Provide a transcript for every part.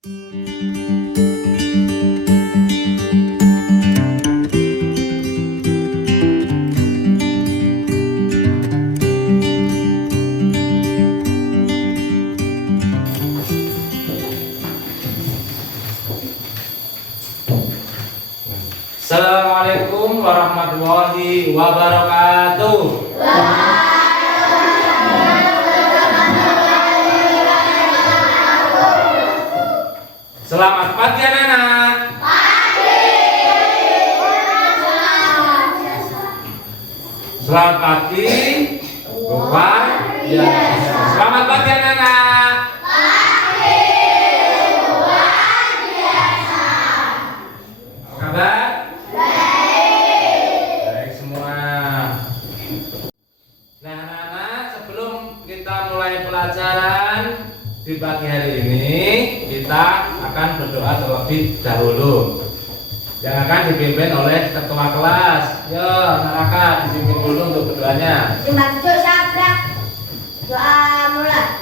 Assalamualaikum warahmatullahi wabarakatuh. Selamat pagi anak-anak. Selamat pagi. Luar biasa. Selamat pagi anak-anak. Apa kabar? Baik semua. Nah anak-anak, sebelum kita mulai pelajaran di pagi hari ini, kita akan berdoa terlebih dahulu yang akan dipimpin oleh ketua kelas. Yo anak-anak, dipimpin dulu untuk berdoanya. Dimaksud sabrak. Doa mulai.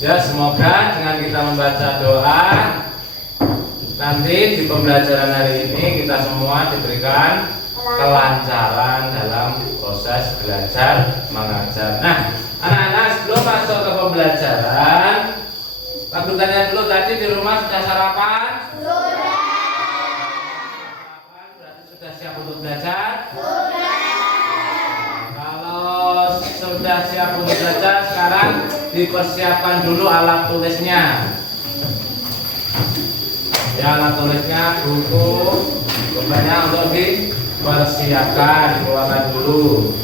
Ya, semoga dengan kita membaca doa nanti di pembelajaran hari ini kita semua diberikan kelancaran dalam proses belajar mengajar. Nah, anak-anak sebelum masuk ke pembelajaran, aku tanya dulu, tadi di rumah sudah sarapan? Sudah. Sarapan berarti sudah siap untuk belajar? Kalau sudah siap untuk belajar, sekarang dipersiapkan dulu alat tulisnya. Ya, alat tulisnya, buku, pokoknya untuk dipersiapkan, dikeluarkan dulu.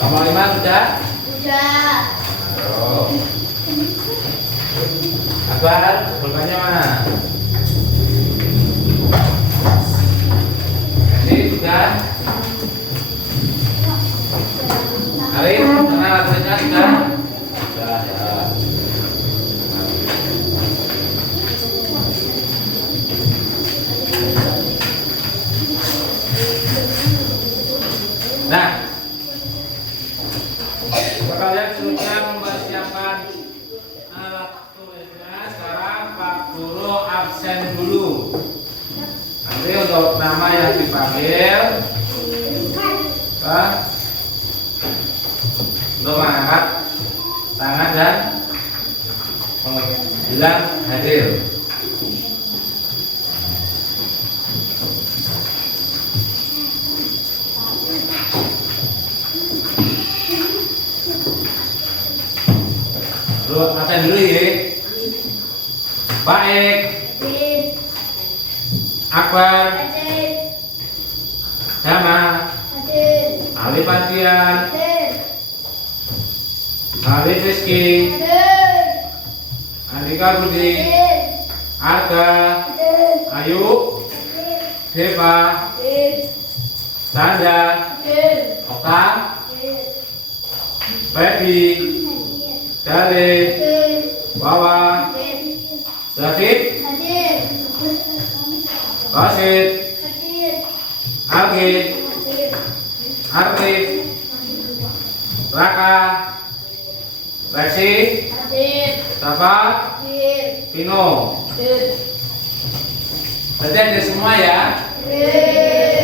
Kamu lima sudah? Sudah. Ayo. Akbar, pulpennya mana? Ini sudah. Arif, mana alat tulisnya sudah? Sudah ya. Nah, kalian sudah mempersiapkan alat tulisnya. Sekarang Pak Guru absen dulu. Nanti untuk nama yang dipanggil, Pak, untuk mengangkat tangan dan bilang hadir. Lu absen dulu ya. Pak Ek, Akbar, Dama, Alif Adian, Alif Rizky, Andika Budi, Arga, Ayu, Deva, Tanda, Okta, Baby, Dale, Wawa, Zafid, Basit, Agit, Arif, Raka, Reksi, Safa, Pino. Berarti ada semua ya.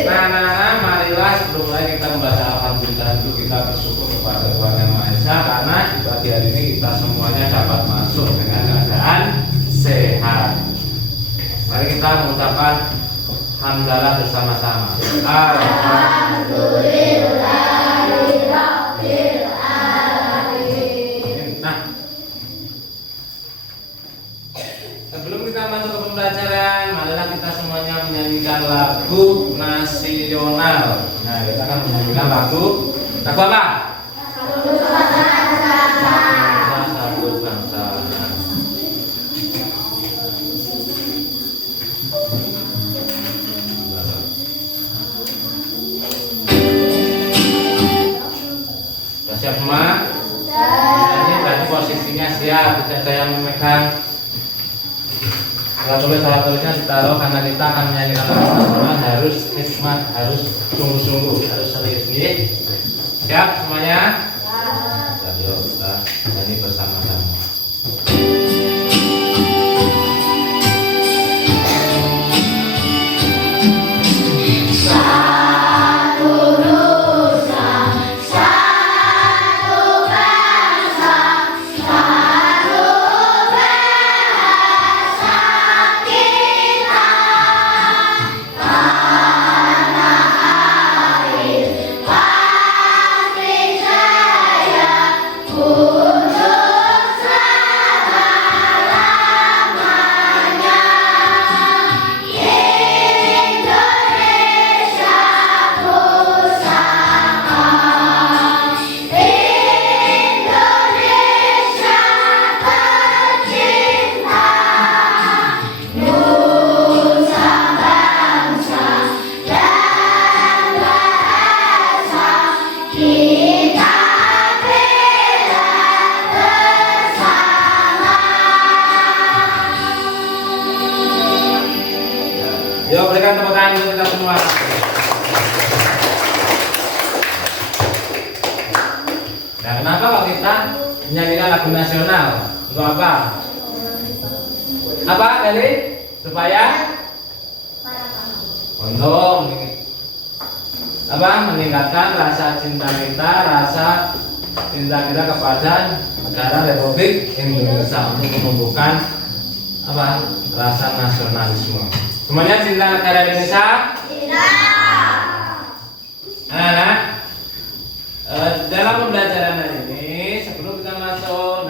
Nah, marilah sebelum mulai kita membaca alhamdulillah dulu, kita bersyukur kepada Tuhan Yang Maha Esa karena di pagi hari ini kita semuanya dapat masuk dengan keadaan sehat. Mari kita mengucapkan hamdalah bersama-sama. Alhamdulillah. menyanyikan lagu apa? Satu bangsa. Sudah siap semua? Ini berarti posisinya siap, tidak ada yang memegang. Alat-alatnya ditaruh karena kita akan menyanyikan lagu nasional, harus hikmat, harus sungguh-sungguh, harus serius. Siap semuanya? Yuk kita nyanyi bersama-sama. Yuk berikan tepuk tangan untuk kita semua. Nah, kenapa kok kita menyanyikan lagu nasional? Untuk apa? Apa Gali? Supaya untuk apa? Meningkatkan rasa cinta kita, rasa cinta kita kepada negara Republik Indonesia, untuk menumbuhkan apa? Rasa nasionalisme. Semuanya cinta negara Indonesia? Cinta. Anak-anak, dalam pembelajaran hari ini, sebelum kita masuk,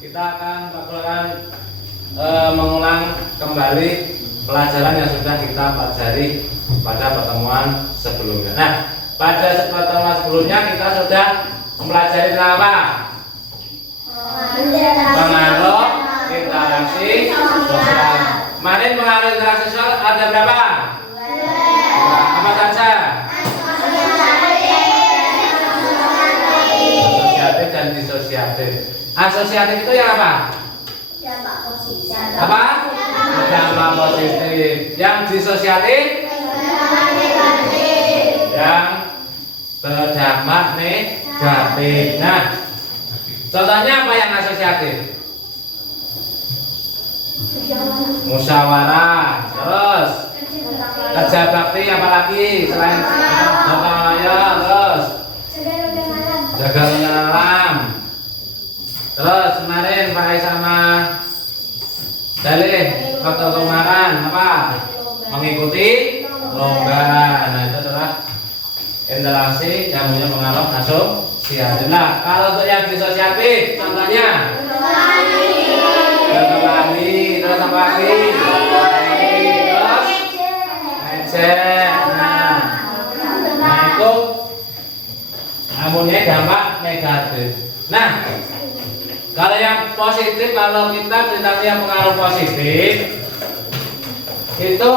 kita akan mengulang kembali pelajaran yang sudah kita pelajari pada pertemuan sebelumnya. Nah, pada pertemuan sebelumnya kita sudah mempelajari tentang apa? Pengaruh interaksi sosial. Kemarin pengaruh interaksi sosial ada berapa? Apa saja? Asosiatif dan disosiatif. Asosiatif itu yang apa? Dampak positif. Apa? Dampak positif. Yang disosiatif? Yang berdampak negatif. Nah, contohnya apa yang asosiatif? Musyawarah, terus kerja bakti, apalagi selain gotong royong, terus jaga alam. Terus kemarin Pak Ai sama Dalih foto kemarin apa? Mengikuti lomba. Nah, itu adalah interaksi yang punya pengaruh asosiatif. Nah, kalau untuk yang disosiatif, contohnya berkelahi, terus apa lagi? Terus ejek. Nah itu mempunyai dampak negatif. Nah, kalau yang positif, kalau kita beritahu yang pengaruh positif itu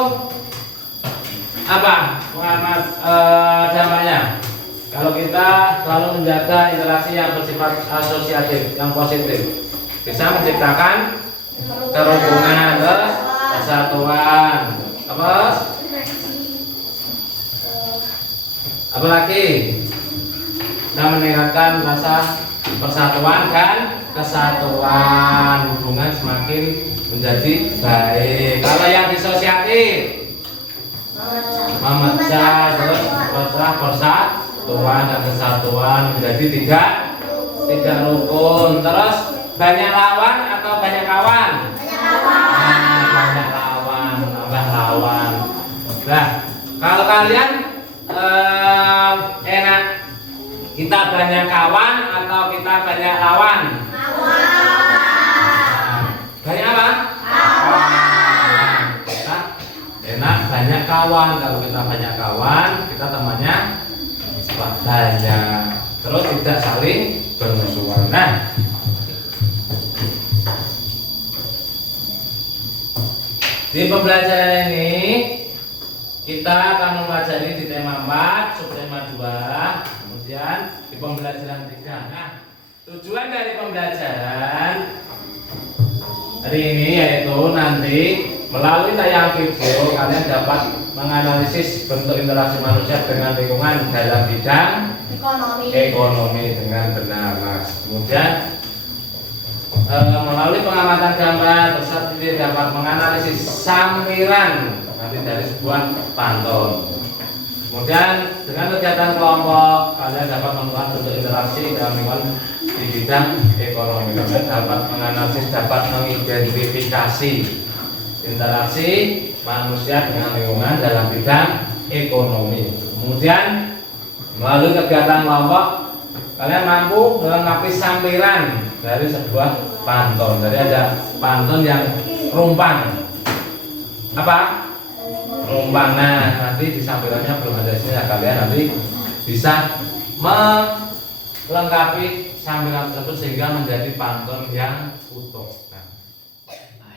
apa dampaknya? Kalau kita selalu menjaga interaksi yang bersifat asosiatif, yang positif, bisa menciptakan kerukunan, terus persatuan, terus apalagi kita meningkatkan rasa persatuan dan kesatuan, hubungan semakin menjadi baik. Kalau yang disosiatif memecah, terus persatuan dan kesatuan menjadi tidak rukun. Terus banyak lawan atau banyak kawan? Banyak lawan, tambah lawan. Nah, kalau kalian enak kita banyak kawan atau kita banyak lawan? Banyak apa? Kawan. Kita enak banyak kawan. Kalau kita banyak kawan, kita temannya banyak, terus tidak saling bermusuhan. Nah, di pembelajaran ini kita akan mempelajari di tema 4, subtema 2, kemudian di pembelajaran 3. Nah, tujuan dari pembelajaran hari ini yaitu nanti melalui tayang video kalian dapat menganalisis bentuk interaksi manusia dengan lingkungan dalam bidang ekonomi dengan benar. Nah, kemudian melalui pengamatan gambar peserta didik dapat menganalisis sampiran nanti dari sebuah pantun. Kemudian dengan kegiatan kelompok kalian dapat menemukan bentuk interaksi dalam lingkungan di bidang ekonomi. Kalian dapat menganalisis, dapat mengidentifikasi interaksi manusia dengan lingkungan dalam bidang ekonomi. Kemudian melalui kegiatan kelompok kalian mampu melengkapi sampiran dari sebuah pantun. Jadi ada pantun yang rumpang. Apa? Rumpang. Nah, nanti di sampirannya belum ada sini. Kalian nanti bisa melengkapi sampiran tersebut sehingga menjadi pantun yang utuh.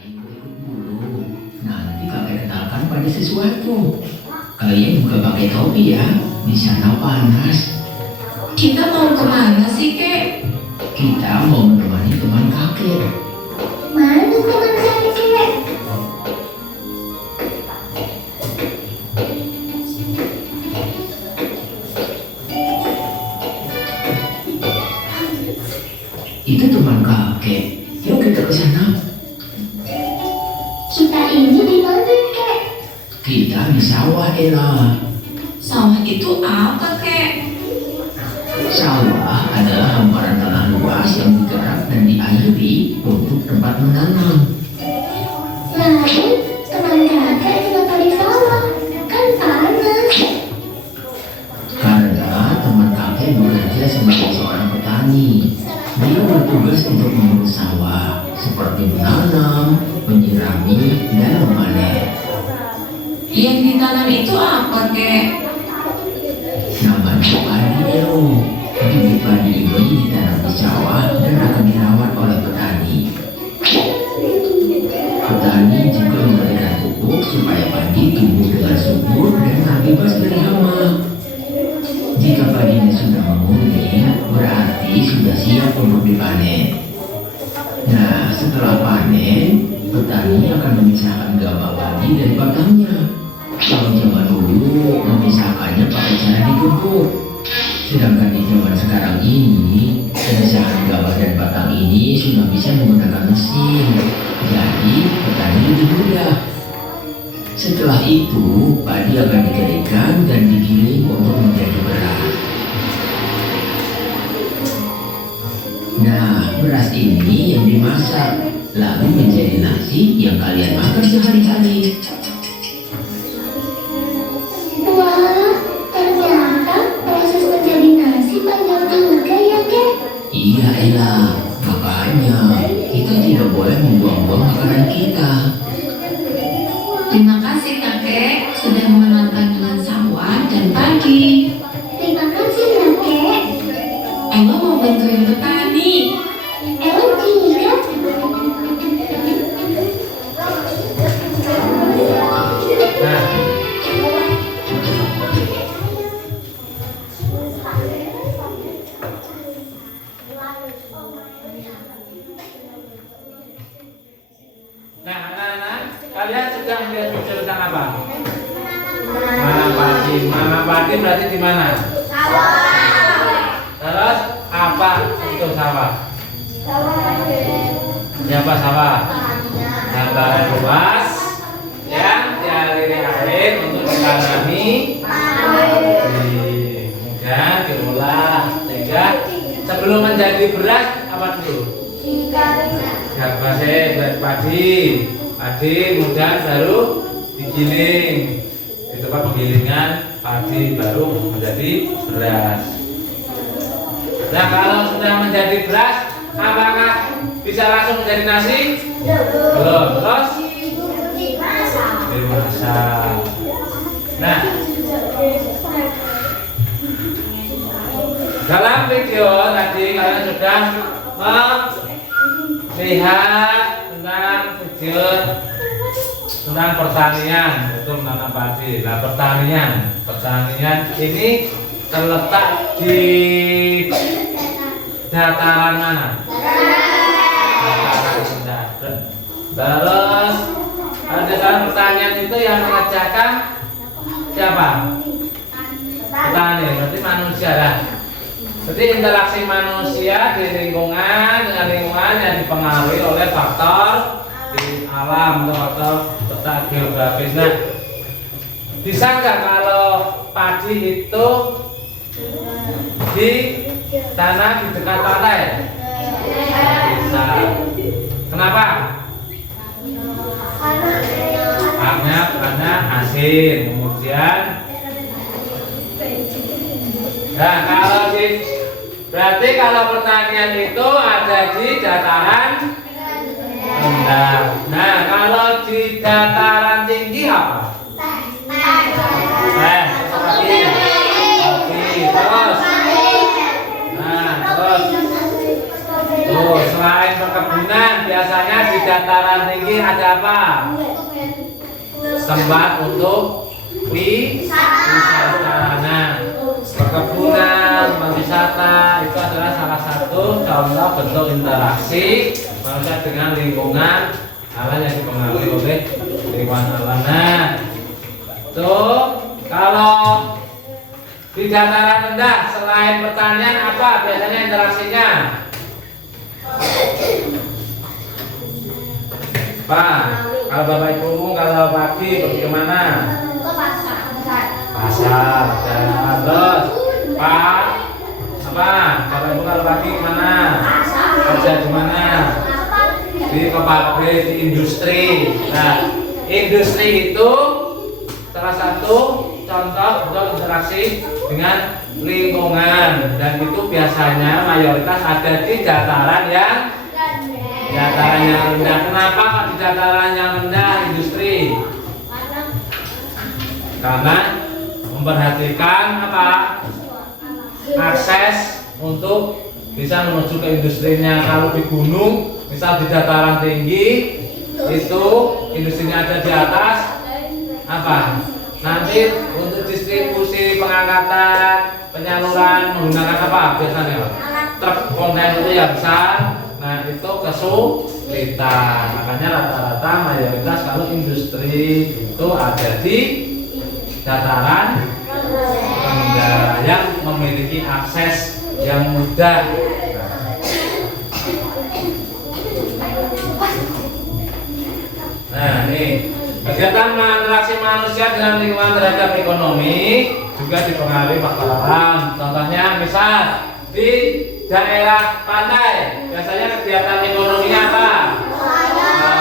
Ikut dulu, nanti kakek kenalkan pada sesuatu. Kalian juga pakai topi ya, di sana panas. Kita mau kemana sih, Kek? Kita mau menemani teman kakek. Mana teman kakek? Itu teman kakek. Yuk kita ke sana. Kita ini di mana kek? Kita di sawah, Ella. Sawah itu apa, Kek? Sawah adalah hamparan tanah luas yang digarap dan diairi untuk tempat menanam. Lalu teman kakek kenapa di sawah? Kan panas. Karena teman kakek bekerja sebagai seorang petani. Dia bertugas untuk mengurus sawah, seperti menanam, menyirami, dan memanen. Yang ditanam itu apa, Kek? Namanya padi, Elo. Bibit padi ini ditanam di sawah dan akan dirawat oleh petani. Petani juga memberikan pupuk supaya padi tumbuh dengan subur dan tak bebas dari hama. Jika padinya sudah menguning, berarti sudah siap untuk dipanen. Nah, setelah panen, petani akan memisahkan gabah padi dari batangnya. Kalau zaman dulu memisahkannya pakai cara ditumbuk. Sedangkan di zaman sekarang ini, pemisahan gabah dan batang ini sudah bisa menggunakan mesin. Jadi, petani lebih mudah. Setelah itu, padi akan dikeringkan dan digiling untuk menjadi beras. Nah, beras ini yang dimasak, lalu menjadi nasi yang kalian makan sehari-hari. Wah, ternyata proses menjadi nasi panjang juga ya kek? Iya, Ella. Makanya, kita tidak boleh membuang-buang makanan kita. Terima kasih, Kakek, sudah mengenalkan dengan sawah dan padi. Terima kasih ya kek. Ella mau bantuin petani. Emang tidak? Nah, anak-anak, kalian sudah melihat video tentang apa? Mana padi berarti di mana? Terus apa itu sawah? Siapa sawah? Hamparan luas yang dialiri air untuk ditanami kemudian diolah sehingga sebelum menjadi beras apa dulu? Gabah beras padi, kemudian baru digiling di tempat penggilingan padi baru menjadi beras. Nah, kalau sudah menjadi beras, apakah bisa langsung menjadi nasi? Belum. Terus dimasak. Nah, Dalam video tadi kalian sudah melihat tentang video tentang pertanian, itu menanam padi. Nah, pertanian ini terletak di dataran mana? Dataran rendah. Terus dalam pertanian itu yang mengerjakan siapa? Petani, berarti manusia lah. Jadi interaksi manusia di lingkungan dengan lingkungan yang dipengaruhi oleh faktor di alam atau faktor peta geografis. Nah, bisa nggak kalau padi itu di tanah di dekat pantai? Bisa. Kenapa? Karena asin. Kemudian, nah berarti kalau pertanian itu ada di dataran rendah. Nah, kalau di dataran tinggi apa? Terus. Nah, terus. Tuh, selain perkebunan, biasanya di dataran tinggi ada apa? Tempat untuk wisata. Nah, perkebunan, wisata itu adalah salah satu contoh bentuk interaksi manusia dengan lingkungan alam yang dipengaruhi oleh lingkungan alam. Nah, tuh kalau di dataran rendah selain pertanian apa biasanya interaksinya? Pak, kalau Bapak Ibu kalau pagi pergi kemana? Pasar. Terus Pak, apa? Bapak Ibu kalau pagi kemana? Kerja di mana? Di pabrik, di industri. Nah, industri itu salah satu contoh untuk interaksi dengan lingkungan, dan itu biasanya mayoritas ada di dataran yang rendah. Kenapa kok di dataran yang rendah industri? Karena memperhatikan apa? Akses untuk bisa menuju ke industrinya. Kalau di gunung, misal di dataran tinggi, itu industrinya ada di atas, apa? Nanti untuk distribusi, pengangkatan, penyaluran menggunakan apa? Biasanya truk kontainer itu yang besar. Nah, itu kesulitan. Makanya rata-rata mayoritas kalau industri itu ada di dataran rendah yang memiliki akses yang mudah. Nah, ini kegiatan interaksi manusia dengan lingkungan terhadap ekonomi juga dipengaruhi faktor alam. Contohnya, misal di daerah pantai, biasanya kegiatan ekonominya apa?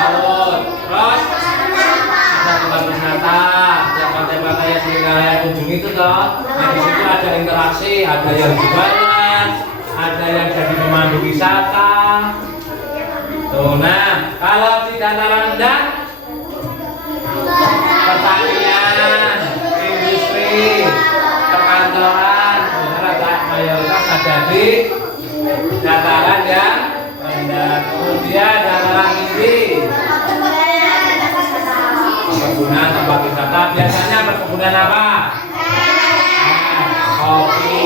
Laut. Terus ada tempat wisata, ada pantai-pantai yang sering kalian kunjungi itu toh. Nah, di situ ada interaksi, ada yang jualan, ada yang jadi pemandu wisata. Tuh, nah, kalau di dataran rendah, pertanian, industri, perkantoran, mayoritas ada di dataran yang rendah. Kemudian dataran tinggi, perkebunan, tempat wisata. Biasanya perkebunan apa? Kopi,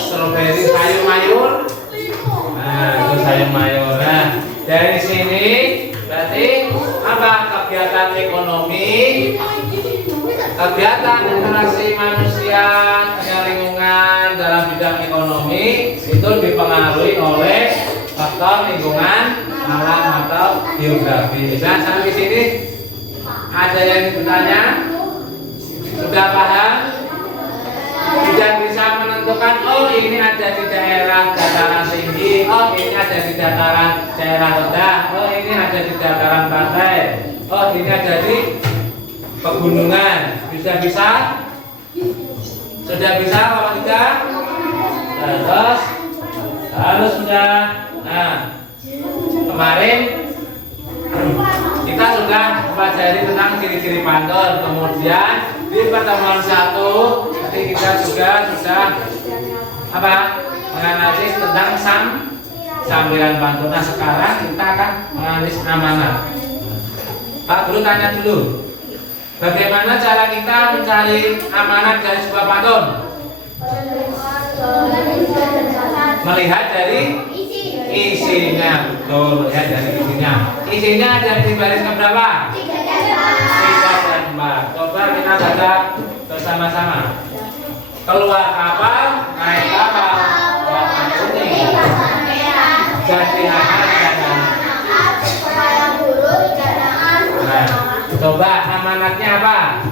stroberi, sayur mayur. Nah, itu sayur mayur. Nah, dari sini berarti apa? Kegiatan ekonomi, kegiatan interaksi manusia dengan lingkungan dalam bidang ekonomi itu dipengaruhi oleh faktor lingkungan, alam atau geografi. Nah, sampai sini ada yang bertanya? Sudah paham? Tidak bisa menentukan, oh ini ada di daerah dataran tinggi, oh ini ada di dataran daerah rendah, oh ini ada di dataran pantai, oh ini ada di pegunungan. Bisa? Sudah bisa apa tidak? Terus harus sudah. Nah, kemarin kita sudah mempelajari tentang ciri-ciri pantun. Kemudian di pertemuan 1 nanti kita juga sudah apa? Menganalisis tentang sambilan pantun. Nah sekarang kita akan menganalisis amanat. Pak Guru tanya dulu, bagaimana cara kita mencari amanat dari sebuah pantun? Melihat dari isinya, betul, melihat dari isinya. Isinya ada di baris keberapa? 3 dan 4. Coba kita baca bersama-sama. Keluar kapal, naik kapal, warna kuning, jadi aman jangan. Nah, coba amanatnya apa?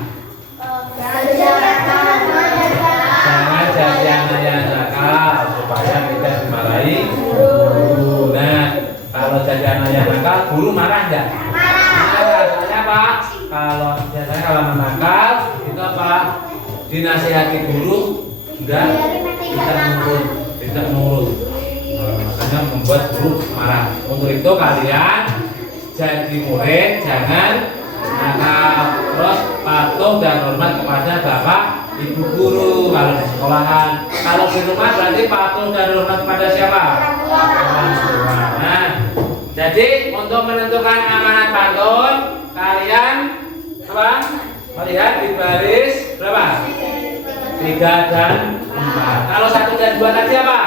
Jangan jadi anak yang nakal supaya tidak dimarahi guru. Nah, kalau jadi anak yang nakal, guru marah enggak? Marah. Soalnya apa? Kalau biasanya kalau nakal itu apa? Dinasihati guru tidak nurut. Makanya membuat guru marah. Untuk itu kalian jadi murid jangan nakal, terus patuh dan hormat kepada bapak ibu guru kalau di sekolahan. Kalau di rumah berarti patuh dan hormat kepada siapa? Orang tua. Nah, jadi untuk menentukan amanat pantun kalian apa? Melihat di baris berapa? 3 dan 4. Kalau 1 dan 2 tadi apa?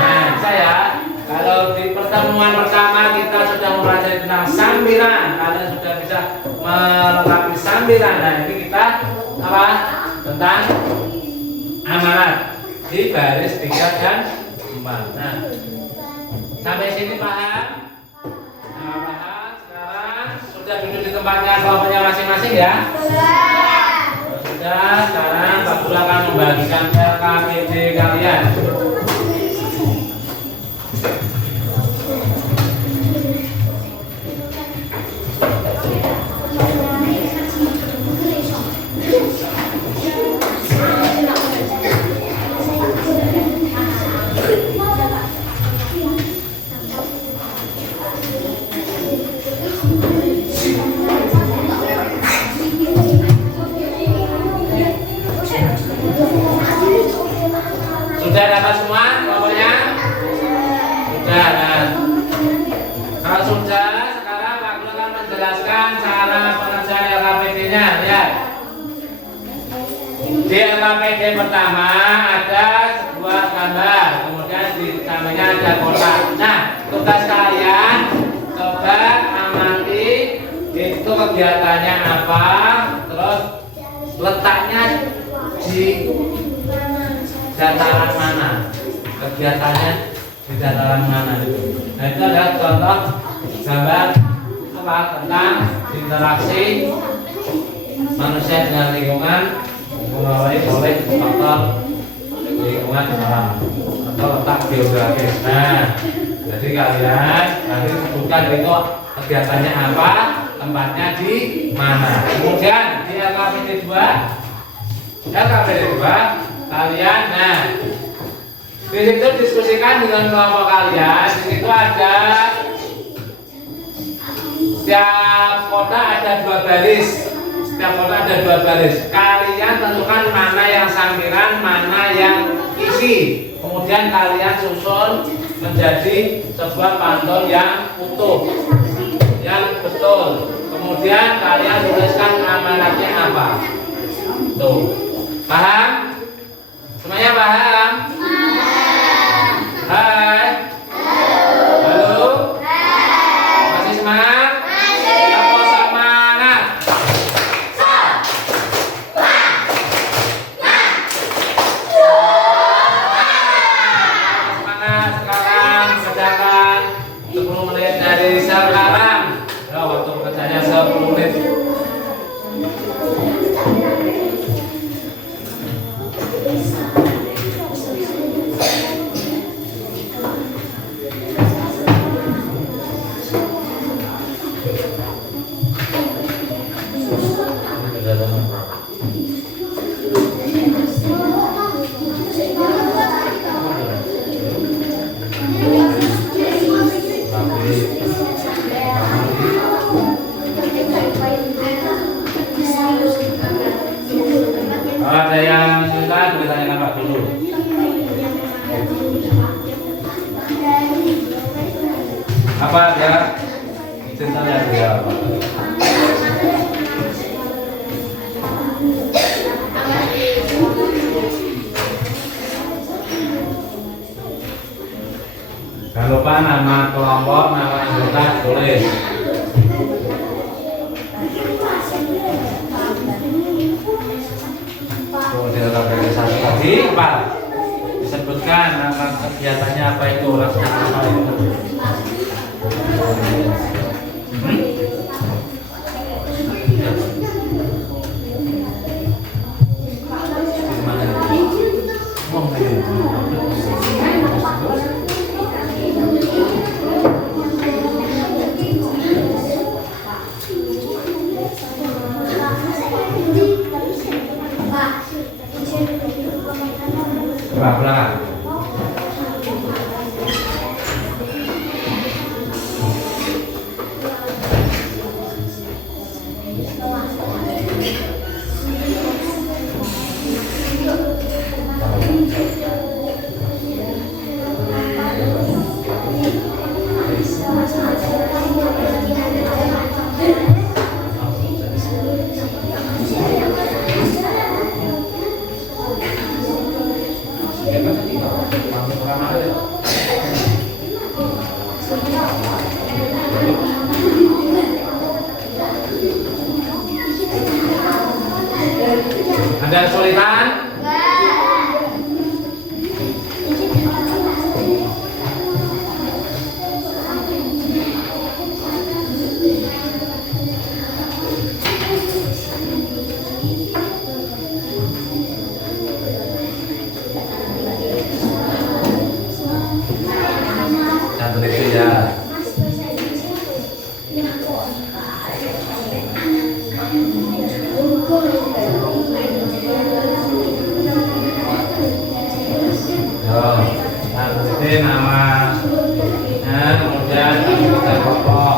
Nah, saya kalau di pertemuan pertama kita sudah mempelajari tentang sambilan, kalian sudah bisa melengkapi sambilan. Nah, ini kita apa? Tentang amanat di baris 3 dan 4. Nah, sampai sini paham? Nah, paham? Sekarang sudah duduk di tempatnya kelompoknya masing-masing ya? Sudah, sekarang Pak Guru akan membagikan LKPD kalian. Sudah dapat semua kelompoknya? Sudah. Nah, kalau sudah, sekarang Pak Guru akan menjelaskan cara pengerjaan LKPD-nya. Lihat. Di LKPD pertama ada sebuah gambar, kemudian di sampingnya ada kotak. Nah, tugas kalian coba amati itu kegiatannya apa, terus letaknya di dataran mana, kegiatannya di dataran mana itu. Nah, itu adalah contoh gambar apa tentang interaksi manusia dengan lingkungan mulai oleh faktor lingkungan alam atau letak geografis. Nah, jadi kalian nanti sebutkan itu kegiatannya apa, tempatnya di mana. Kemudian di LKPD 2 kalian, nah di situ diskusikan dengan kelompok kalian. Di situ ada setiap kota ada 2 baris. Setiap kota ada 2 baris. Kalian tentukan mana yang sambilan, mana yang isi. Kemudian kalian susun menjadi sebuah pantun yang utuh, yang betul. Kemudian kalian tuliskan amanatnya apa. Tuh, paham? Semuanya paham? Hai. Halo. Masih semangat? Apa semangat? Semangat sekarang kerjakan 10 menit dari sekarang. Waktu kerjanya 10 menit. Kalau ada yang susah, ditanyakan Pak Guru. apa ya? Cintanya dia apa? Jangan lupa nama kelompok, nama anggota tulis. Kemudian organisasi tadi apa? Disebutkan nama kegiatannya apa itu, rasanya apa itu. Berapa? Ada kesulitan? Satu itu ya. Ini nama, kemudian kita pokok.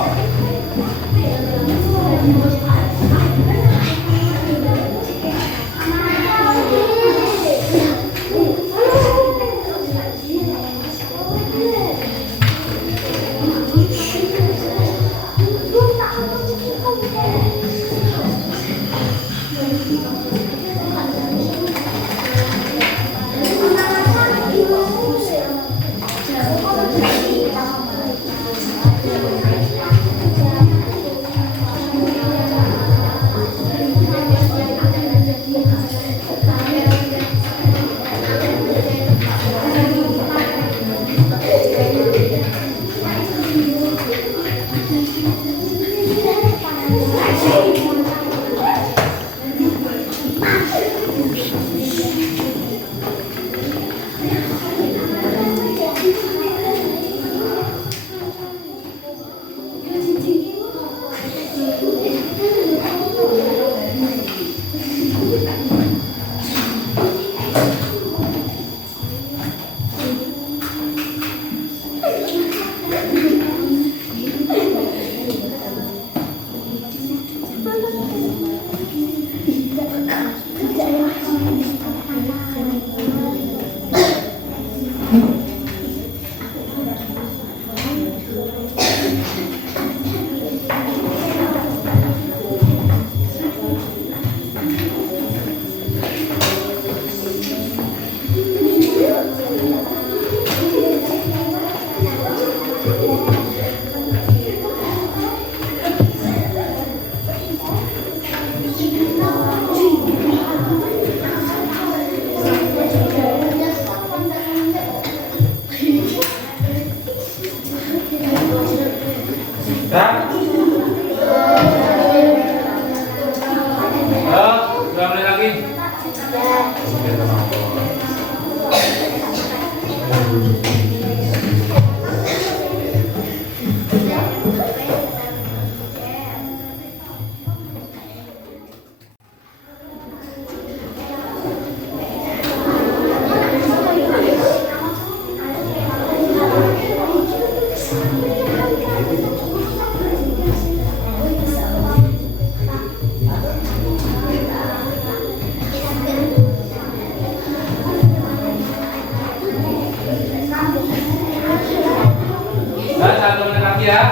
ya.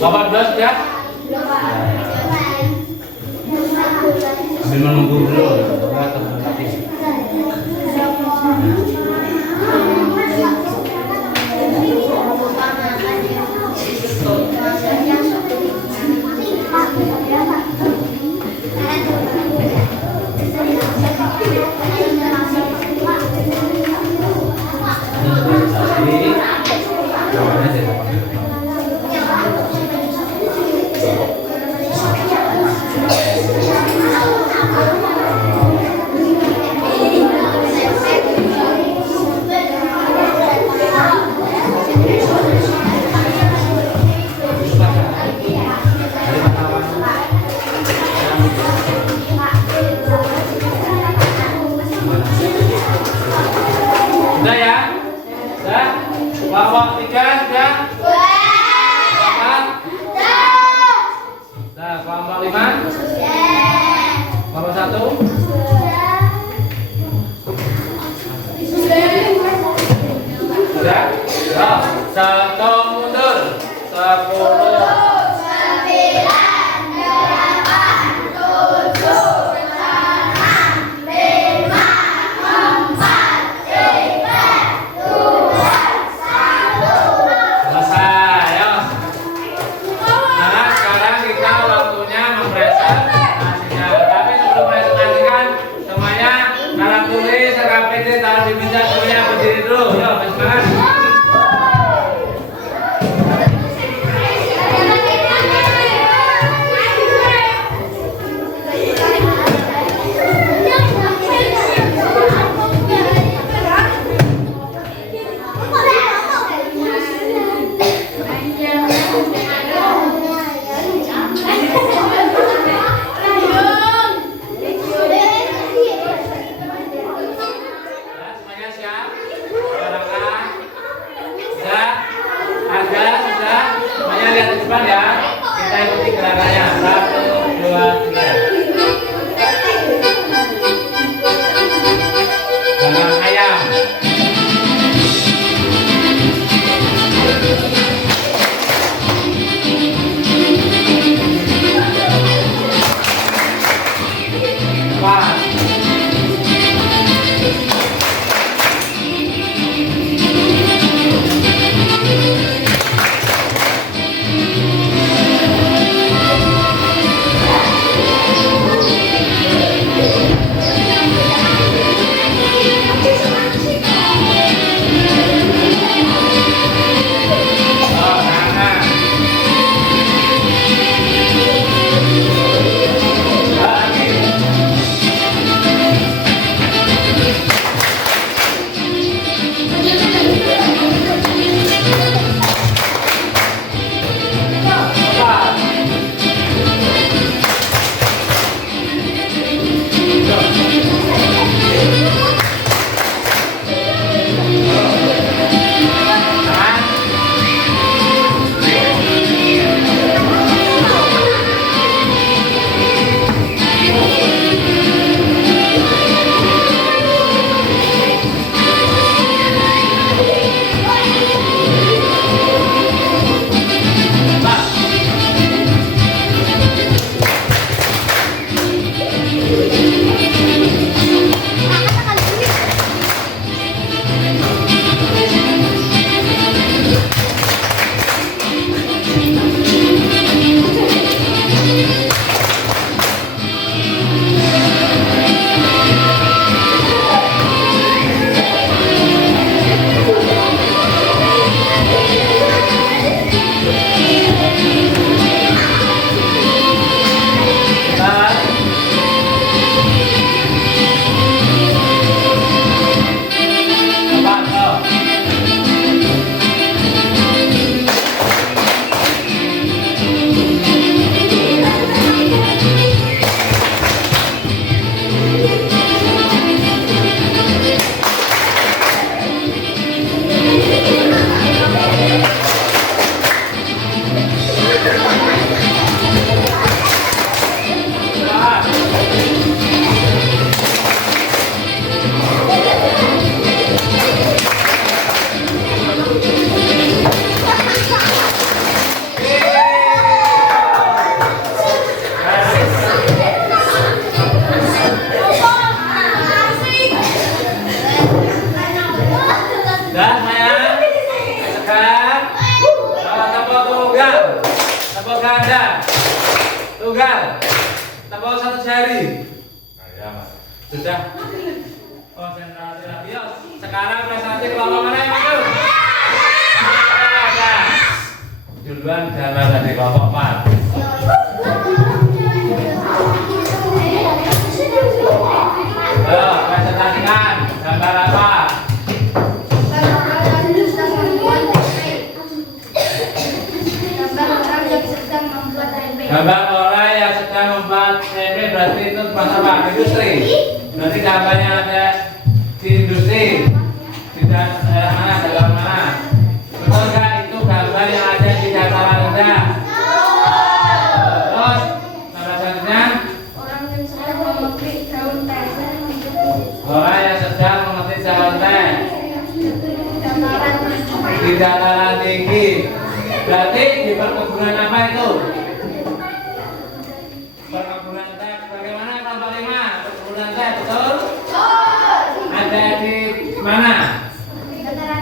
18 ya. Sambil menunggu dulu ya, teman tadi. Sudah ya? Sudah? Kelompok 3 sudah? Kelompok? Sudah, kelompok 5? Kelompok 1? Sudah? Yo, 1 mundur. 10. Taruh di meja semuanya berdiri dulu, yuk, semangat. tepuk satu jari. Nah, ya, Pak. Sudah. Konsentrasi lagi. Yuk, sekarang prestasi kelompok mana yang maju? Ada. Duluan gambar dari kelompok 4. Ayo, presentasikan gambar apa? Gambar orang yang sedang membuat tempe berarti itu tempat apa? Industri. Berarti gambarnya ada di industri. Tidak mana dalam mana? Betul nggak itu gambar yang ada di dataran rendah? Terus gambar selanjutnya? Orang yang sedang memetik daun teh di dataran tinggi. Berarti di perkebunan apa itu? Perkebunan teh. Bagaimana kelompok 5? Perkebunan teh betul? Ada di mana?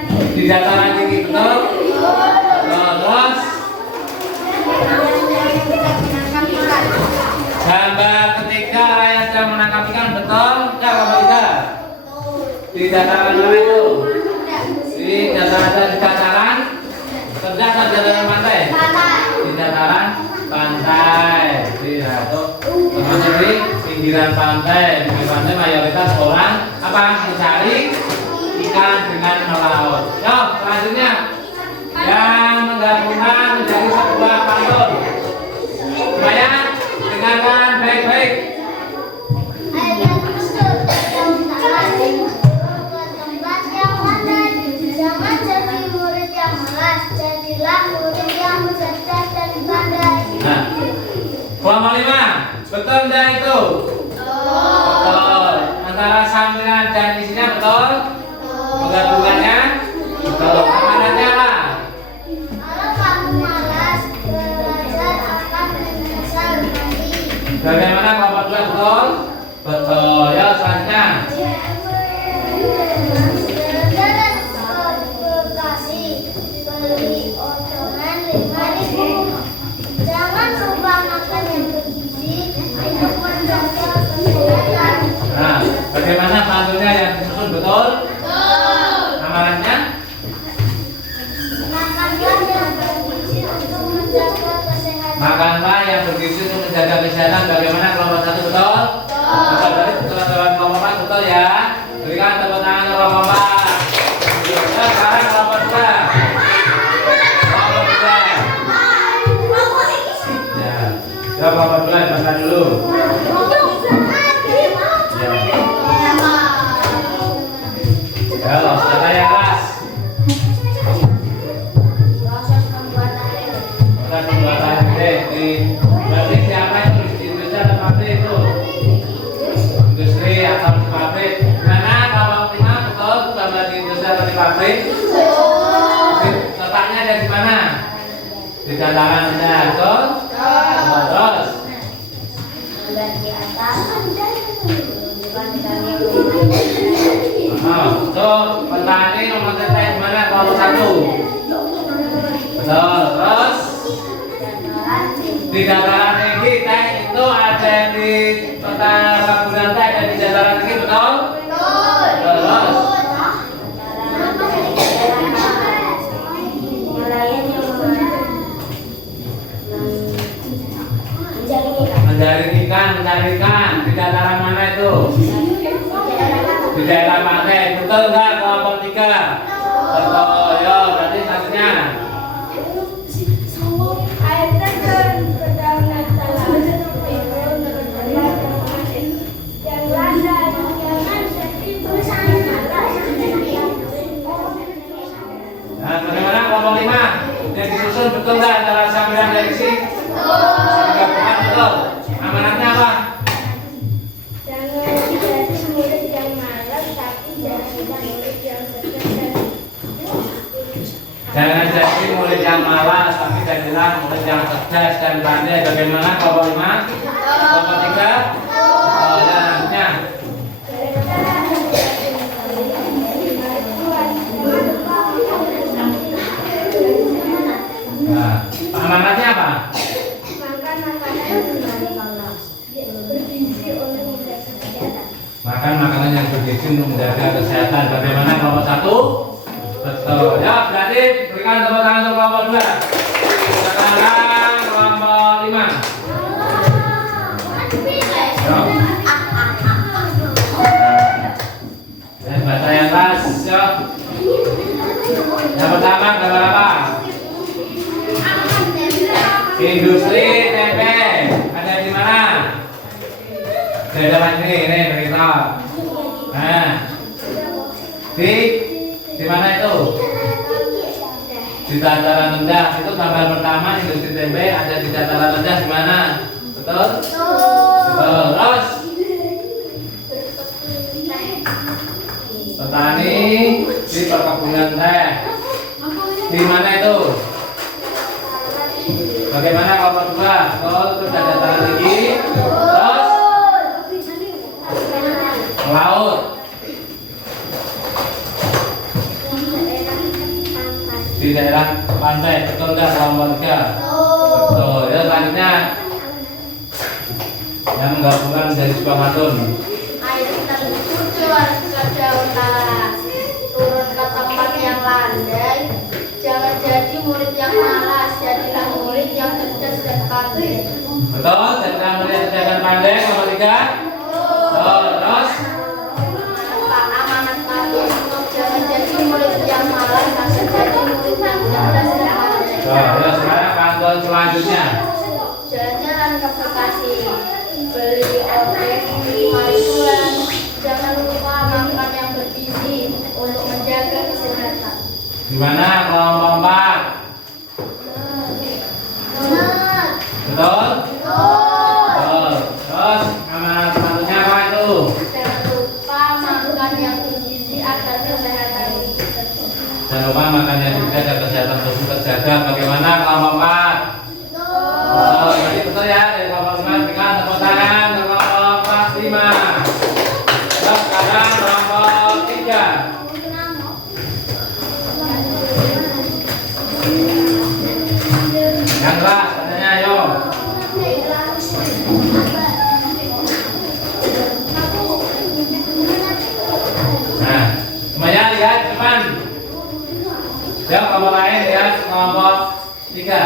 Di dataran tinggi betul? Terus gambar ketiga orang yang sedang menangkap ikan betul? Ya kelompok 3. Di dataran mana itu? Di dataran rendah atau dataran pantai? Di dataran pantai. Lihat tuh, termasuk di pinggiran pantai. Di pantai mayoritas orang apa mencari ikan dengan melaut. Yuk, selanjutnya yang menggabungkan menjadi sebuah pantun. Supaya dengarkan baik-baik. Jangan jadi murid yang malas, jadilah murid yang cerdas dan pandai. Nah, kelompok 5, betul enggak itu? Betul. Antara sampingan dan isinya betul? Menggabungkannya? Betul. Amanatnya apa? Kalau kamu malas, belajar akan menyesal nanti. Bagaimana kelompok 2 betul? Betul. Ya, selanjutnya. Jalan ke Bekasi, beli otoman 5.000. Jangan lupa makan yang bergizi untuk menjaga kesehatan. Nah, bagaimana pantunnya yang disusun betul? Amalannya? Makanlah yang bergizi untuk menjaga kesehatan. Makanlah yang bergizi untuk menjaga kesehatan. Bagaimana kelompok 1 betul? Betul. Berarti teman-teman kelompok 4 betul ya. Berikan tepuk tangan ke kelompok 4. Ya, sekarang kelompok 2. Kelompok 2. Ya, kelompok 2 baca dulu. Ya. Ya, kata yang kelas. Proses pembuatan tempe. Proses pembuatan tempe. Berarti siapa itu di Indonesia atau pabrik itu? Industri atau di pabrik? Mana kelompok 5 betul gambar di industri atau di pabrik? Letaknya ada di mana? Di dataran rendah, betul? Terus? Gambar di atas menunjukkan petani yang Tuh, petani nomor tete di mana kelompok 1? Betul. Terus? Di dataran tinggi teh itu ada di perkebunan teh ada di dataran tinggi betul? Terus? Mencari ikan di dataran mana itu? Di daerah pantai, betul enggak kelompok 3? Betul, ya berarti selanjutnya. air terjun ke dalam talang yang landai jangan jadi bersandar. Nah, bagaimana kelompok 5? Yang disusun betul enggak antara sambilan dari sini? Betul. Amanatnya apa? Jangan jadi murid yang malas, tapi jadi murid yang cerdas. Jangan jadi murid yang malas, tapi jadilah murid yang cerdas dan pandai. Bagaimana kelompok 5? Kelompok 3? Oh, ya, selanjutnya. Nah, amanatnya apa? Makan makanan dengan malas. Makan makanan yang bergizi untuk menjaga kesehatan. Bagaimana kelompok 1? Betul. Ya, berarti berikan tepuk tangan untuk kelompok 2. Sekarang kelompok 5. Dan baca yang kelas. Yang pertama gambar apa? Industri tempe. Ada di mana? Di depan ini berita. Nah, di mana itu? Di dataran rendah. Itu gambar pertama industri tempe ada di dataran rendah di mana? Betul? Betul. Terus petani di perkebunan teh. Di mana itu? Bagaimana kelompok 2? Terus ada dataran tinggi. Terus laut. Di daerah pantai. Betul nggak kelompok 3? Betul. Ya, selanjutnya yang menggabungkan menjadi sebuah pantun. Air terjun ke daulah, turun ke tempat yang landai. Jangan jadi murid yang malas, jadilah murid yang cerdas dan pandai. Betul. Jadilah murid yang cerdas dan pandai. Kelompok 3. Betul. Terus Amanat lagi. Jangan jadi murid yang malas, tapi jadi murid yang cerdas dan pandai. ya, sekarang pantun selanjutnya. Jalan-jalan ke Bekasi, beli odeng 5 ribuan. Jangan lupa makan yang bergizi untuk menjaga kesehatan. Gimana kelompok 4? Benar. Betul? Betul. Terus amanat pantunnya apa itu? Jangan lupa makan yang bergizi agar kesehatan terjaga. Jangan lupa makan yang juga agar kesehatan tubuh terjaga. Bagaimana kelompok 4? Betul. Jadi betul ya dari kelompok 5. Berikan tepuk tangan ke kelompok 5. Terus sekarang kelompok 3. Yang kelas katanya ayo. Nah, semuanya lihat depan. Ya, kelompok lain lihat kelompok 3.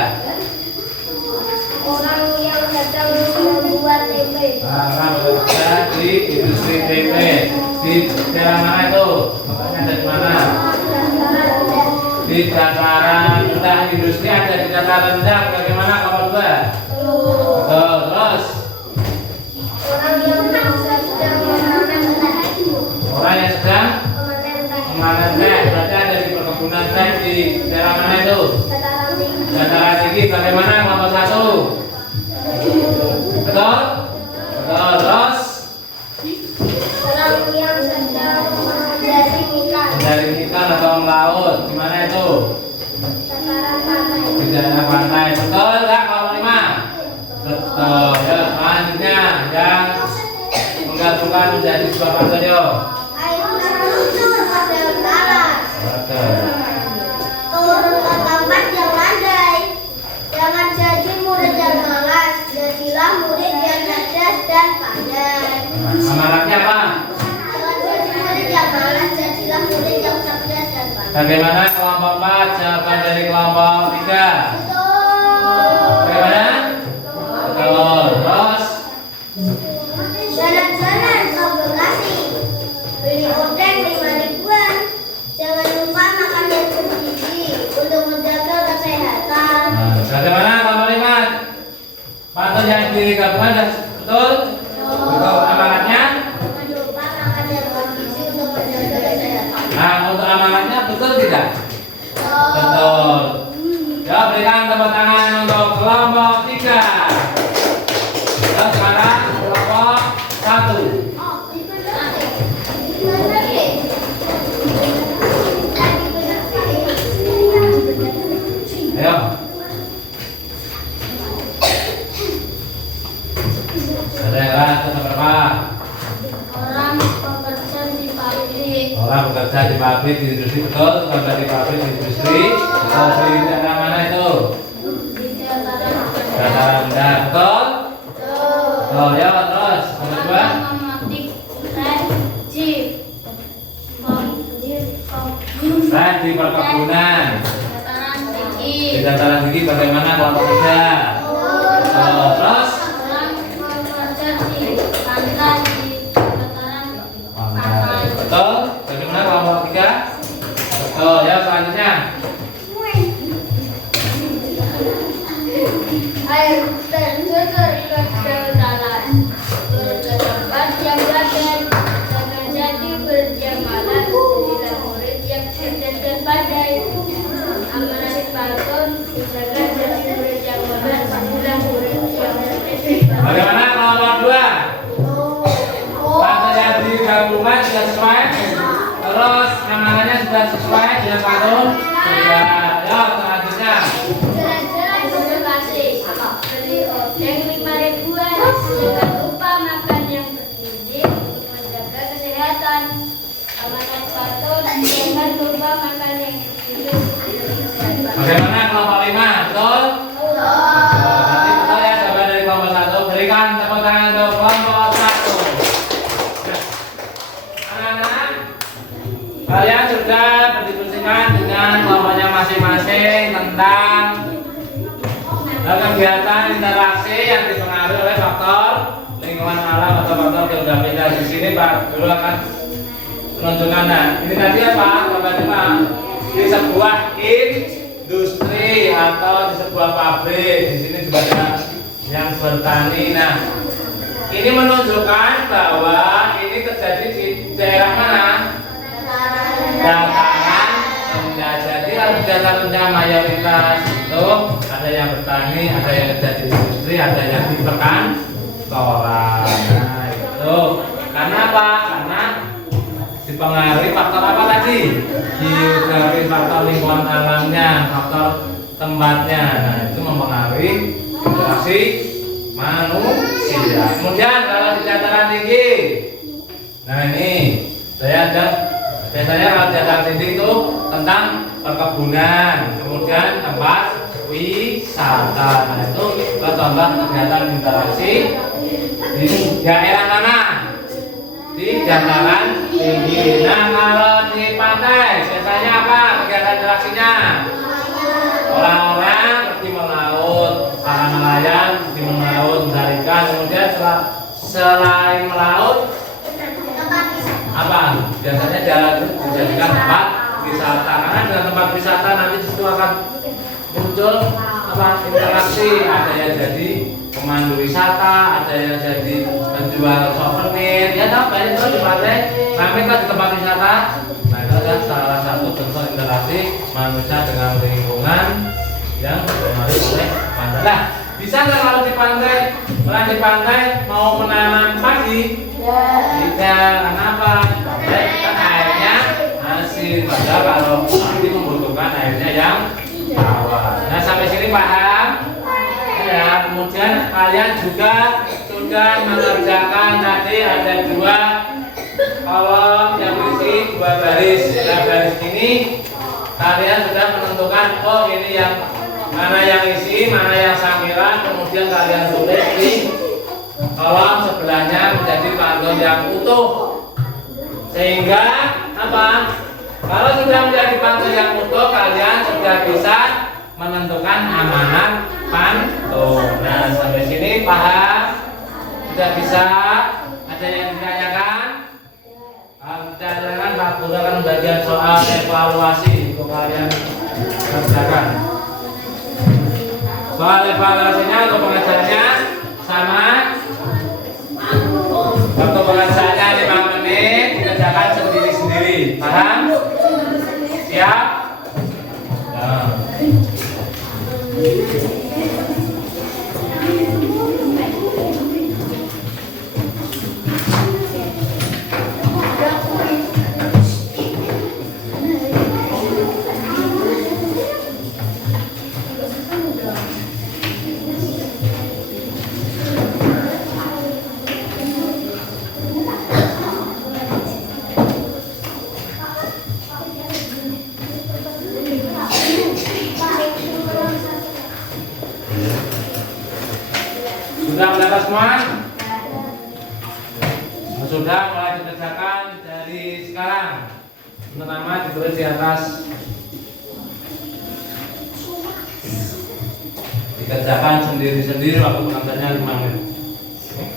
Orang yang sedang membuat tempe. Orang bekerja di industri tempe. Di daerah mana itu? Makanya ada di mana? Di dataran rendah. Industri ada di dataran rendah. Bagaimana kelompok 2? Betul. Terus Orang yang sedang memanen teh. orang yang sedang Memanen teh. memanen teh. Berarti ada di perkebunan teh di daerah mana itu? Dataran tinggi. Dataran tinggi. Bagaimana kelompok 1? Betul? Betul. Terus Orang yang sedang menjadi ikan. dari ikan atau melaut. Di mana itu? Dataran pantai. Di daerah pantai. Betul nggak kelompok 5? Betul. Ya, selanjutnya yang menggabungkan menjadi sebuah pantun yo. Air terjun pada utara. Betul. Turun ke tempat yang landai. Jangan jadi murid yang malas, jadilah murid yang cerdas dan pandai. Amanatnya apa? Jangan jadi murid yang malas, jadilah murid yang cerdas dan pandai. Bagaimana kelompok 4? Jawaban dari kelompok 3. Betul. Bagaimana? Betul. Terus Jalan-jalan ke Bekasi, beli odeng 5 ribuan. Jangan lupa makan yang bergizi untuk menjaga kesehatan. bagaimana kelompok 5? Pantun yang digabungkan dan betul? Betul. Amanatnya? Jangan lupa makan yang bergizi untuk menjaga kesehatan. Nah, untuk amanatnya betul tidak? Betul. Ya, berikan tepuk tangan untuk kelompok 3. Dan sekarang kelompok 1. Ayo. Ada yang kelas nomor berapa? Orang bekerja di pabrik. Orang bekerja di pabrik, di industri. Betul, bekerja di pabrik, di industri. Atau di daerah mana itu? Di dataran Dataran rendah. Betul? Betul. Oh ya, terus. Nomor 2. Memetik teh di perkebunan. Dataran tinggi. Di dataran tinggi bagaimana kelompok 3? Terus Orang bekerja di pantai di dataran pantai. betul. Bagaimana kelompok 3? Betul. Ya, selanjutnya. Air terjun ke dalam turun ke tempat yang badai. Jangan jadi berdiam malas. Jadilah murid yang cerdas dan pandai. Amanah dipantun. Jangan jadi murid yang malas. Jadilah murid yang cerdas dan pandai. Bagaimana kelompok 2? Pantun yang digabungkan sudah sesuai. Terus amanahnya sudah sesuai dengan pantun. Sudah. Ya, selanjutnya. Jalan-jalan berdekati. Beli odeng 5.000-an. Jangan lupa makan yang bergizi untuk menjaga kesehatan. Amanah pantun. Jangan lupa makan yang bergizi untuk menjaga kesehatan. Bagaimana kelompok 5? Betul? Nanti betul ya sahabat dari kelompok 1. Berikan tepuk tangan untuk kelompok 1. Anak-anak, kalian sudah berdiskusikan dengan kelompoknya masing-masing tentang kegiatan interaksi yang dipengaruhi oleh faktor lingkungan alam atau faktor geografis. Di sini Pak Guru akan menunjukkan. Nah, ini tadi apa? Bapak-bapak, di sebuah industri atau di sebuah pabrik. Di sini juga ada yang bertani. Nah, ini menunjukkan bahwa ini terjadi di daerah mana? Dataran rendah. Jadi kalau di dataran rendah mayoritas itu ada yang bertani, ada yang kerja di industri, ada yang di perkantoran. Nah, itu karena apa? Karena dipengaruhi faktor apa tadi? Geografi, faktor lingkungan alamnya, faktor tempatnya. Nah, itu mempengaruhi interaksi manusia. Kemudian kalau di dataran tinggi, nah ini biasanya kalau di dataran tinggi itu tentang perkebunan, kemudian tempat wisata. Nah, itu contoh kegiatan interaksi di daerah mana? Di dataran tinggi. Nah, kalau di pantai biasanya apa kegiatan interaksinya? Orang-orang pergi melaut, para nelayan pergi melaut, mencari ikan. Kemudian selain melaut, apa? Biasanya jalan itu dijadikan tempat wisata. Karena dengan tempat wisata nanti di situ akan muncul apa? Interaksi. Ada yang jadi pemandu wisata, ada yang jadi penjual souvenir. Ya, tahu banyak tuh di pantai. Ramai kan di tempat wisata. Nah, itu adalah salah satu bentuk interaksi manusia dengan lingkungan yang dipengaruhi oleh pantai. Nah, bisa nggak kalau di pantai, orang di pantai mau menanam padi? Tidak. Kenapa? Di pantai kan airnya asin. Padahal kalau padi membutuhkan airnya yang tawar. Nah, sampai sini paham? Ya, kemudian kalian juga sudah mengerjakan tadi ada 2 kolom yang berisi 2 baris. Nah, baris ini kalian sudah menentukan oh ini yang mana yang isi, mana yang sampiran, kemudian kalian tulis di kolom sebelahnya menjadi pantun yang utuh. Sehingga apa? Kalau sudah menjadi pantun yang utuh, kalian sudah bisa menentukan amanat pantun. Nah, sampai sini paham? Sudah bisa? Ada yang ditanyakan? Jangan Pak Guru akan bagian soal evaluasi untuk kalian kerjakan. Soal evaluasinya untuk pengajarnya sama. Waktu pengajarnya 5 menit dikerjakan sendiri-sendiri. Paham? Siap? Nah. Sudah mendapat semua? Sudah mulai dikerjakan dari sekarang. Pertama ditulis di atas dikerjakan sendiri-sendiri waktu pengantarnya 5 menit. Oke.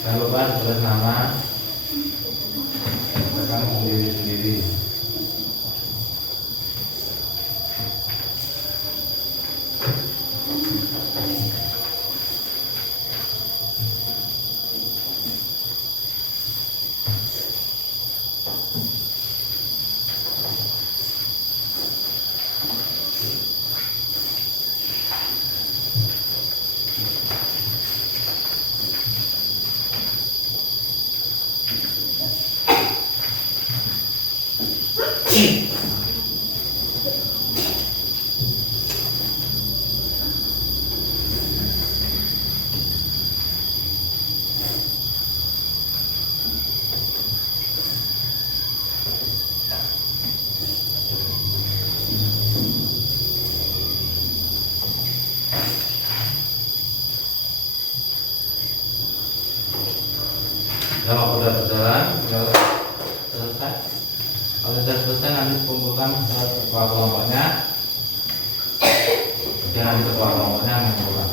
Jangan lupa tulis nama, tekan sendiri-sendiri. Kalau udah berjalan, udah selesai. Kalau sudah selesai nanti kumpulkan ke ketua kelompoknya. Kemudian nanti ketua kelompoknya mengumpulkan.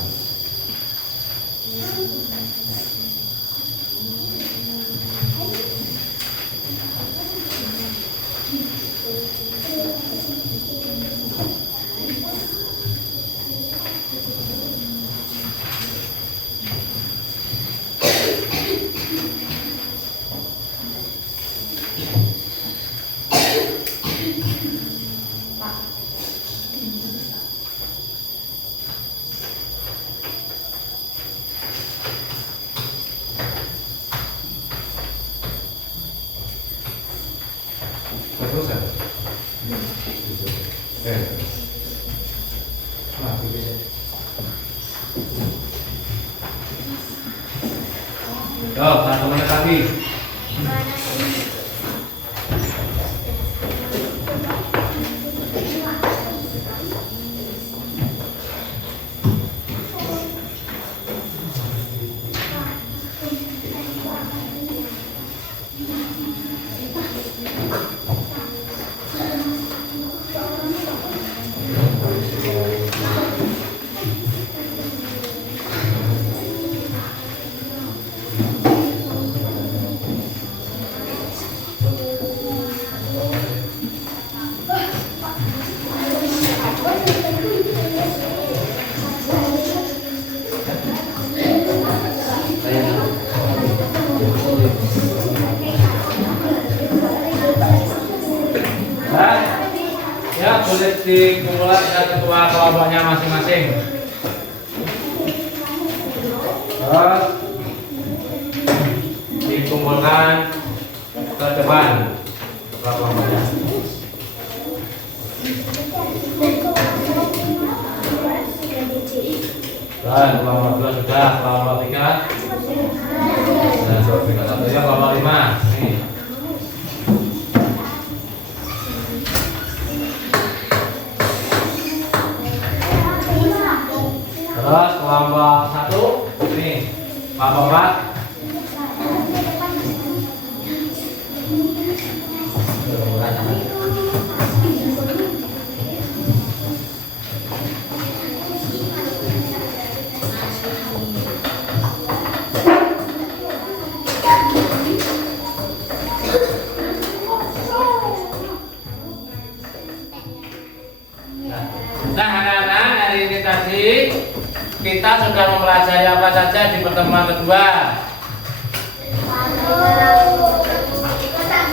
Terus ya? Oke. Nah, bisa. Yo, 1 menit lagi. Ya, tulis di kumpulan dan ketua kelompoknya masing-masing. Terus dikumpulkan ke depan ketua kelompoknya. Dan kelompok 2 sudah, kelompok 3 dan kelompok 1 ya, kelompok 5. Nih. Terus kelompok 1, nih, kelompok 4. Nah, anak-anak, hari ini tadi kita sudah mempelajari apa saja di pertemuan kedua.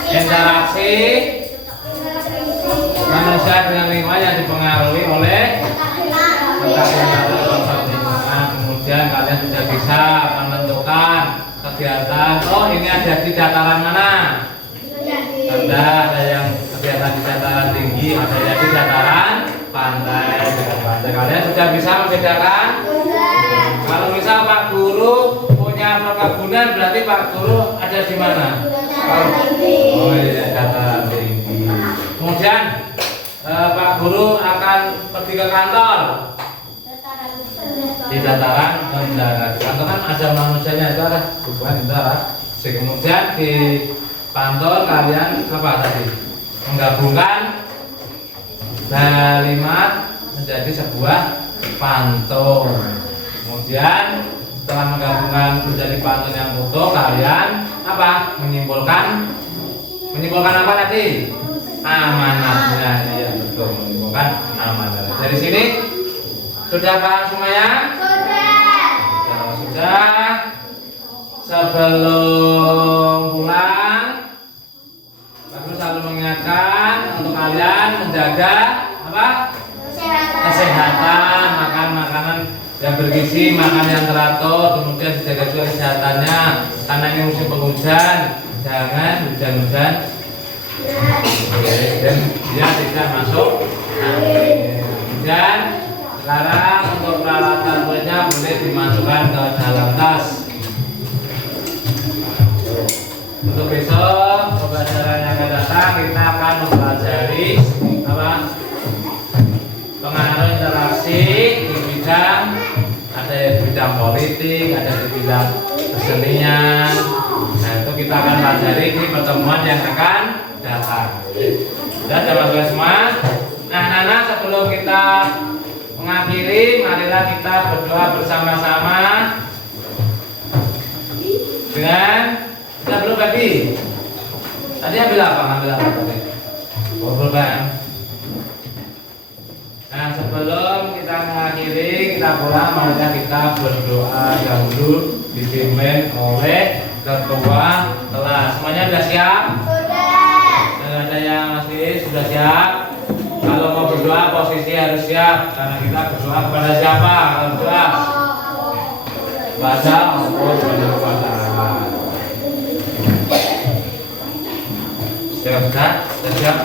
Interaksi manusia dengan lingkungan yang dipengaruhi oleh lingkungan. Kemudian kalian sudah bisa menentukan kegiatan. Oh, ini ada di dataran mana? Ada yang kegiatan di dataran tinggi, ada yang di dataran pantai. Kalian sudah bisa membedakan? Kalau misal Pak Guru mana? Oh iya, dataran tinggi. Kemudian Pak Guru akan pergi ke kantor di dataran rendah. Di kantor kan ada manusianya, itu ada bukan darat. Kemudian di kantor kalian apa tadi? Menggabungkan kalimat menjadi sebuah pantun. Kemudian setelah menggabungkan menjadi pantun yang utuh, kalian apa? Menyimpulkan apa tadi? Amanatnya. Iya betul, menyimpulkan amanatnya. Dari sini sudah paham semuanya? Kalau sudah, sebelum pulang, aku selalu mengingatkan untuk kalian menjaga apa? Kesehatan, makan makanan yang bergizi, makan yang teratur, kemudian dijaga juga kesehatannya. Karena ini musim penghujan, jangan hujan-hujan dan dia tidak masuk angin. Kemudian sekarang untuk peralatan kuenya boleh dimasukkan ke dalam tas. Untuk besok pembelajaran yang akan datang kita akan mempelajari apa? Pengaruh interaksi di bidang, ada di bidang politik, ada di bidang kesenian. Nah itu kita akan pelajari di pertemuan yang akan datang. Dan teman-teman semua, nah anak-anak sebelum kita mengakhiri, marilah kita berdoa bersama-sama dengan kita belum tadi. Tadi ambil apa tadi? Belum. Nah sebelum kita mengakhiri, kita pulang, marilah kita berdoa dahulu dipimpin oleh ketua kelas. Semuanya sudah siap? Sudah. Ada yang masih sudah siap? Kalau mau berdoa posisi harus siap karena kita berdoa kepada siapa? Kalau berdoa baca Allah Subhanahu wa taala. Siap sudah? Sudah siap?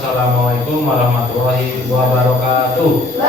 Assalamualaikum warahmatullahi wabarakatuh.